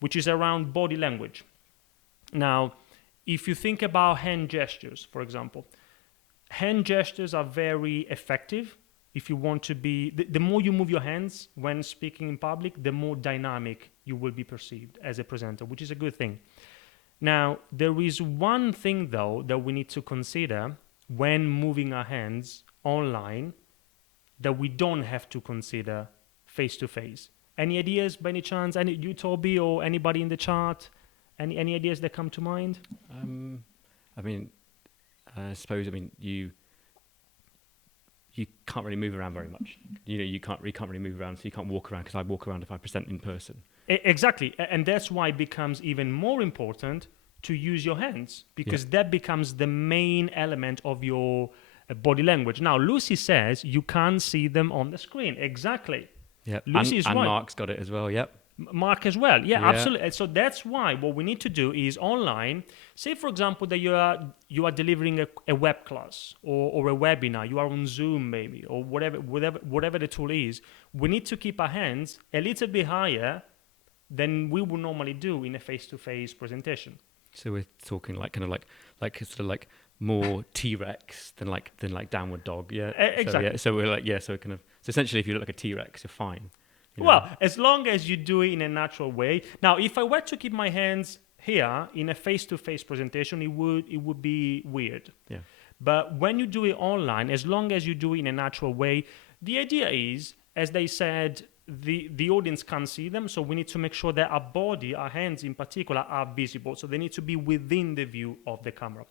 which is around body language. Now, if you think about hand gestures, for example, hand gestures are very effective if you want to be, the more you move your hands when speaking in public, the more dynamic you will be perceived as a presenter, which is a good thing. Now, there is one thing though that we need to consider when moving our hands online that we don't have to consider face to face. Any ideas by any chance? Any you, Toby, or anybody in the chat? Any ideas that come to mind? I mean, I suppose. I mean, you can't really move around very much. You know, you can't really move around, so you can't walk around, because I walk around if I present in person. Exactly, and that's why it becomes even more important to use your hands, because that becomes the main element of your body language. Now, Lucy says you can't see them on the screen. Exactly. Yeah, Lucy is and right. Mark's got it as well. Yep. Mark as well. Yeah, Yeah. absolutely. So that's why what we need to do is online, say for example that you are delivering a web class or a webinar, you are on Zoom maybe, or whatever the tool is, we need to keep our hands a little bit higher than we would normally do in a face-to-face presentation. So we're talking like kind of like sort of like more T-Rex than like downward dog. Yeah. Exactly. So we're like, so kind of, so essentially if you look like a T-Rex, you're fine. You know? Well, as long as you do it in a natural way. Now, if I were to keep my hands here in a face-to-face presentation, it would be weird. Yeah. But when you do it online, as long as you do it in a natural way, the idea is, as they said, the audience can't see them, so we need to make sure that our body, our hands in particular, are visible. So they need to be within the view of the camera.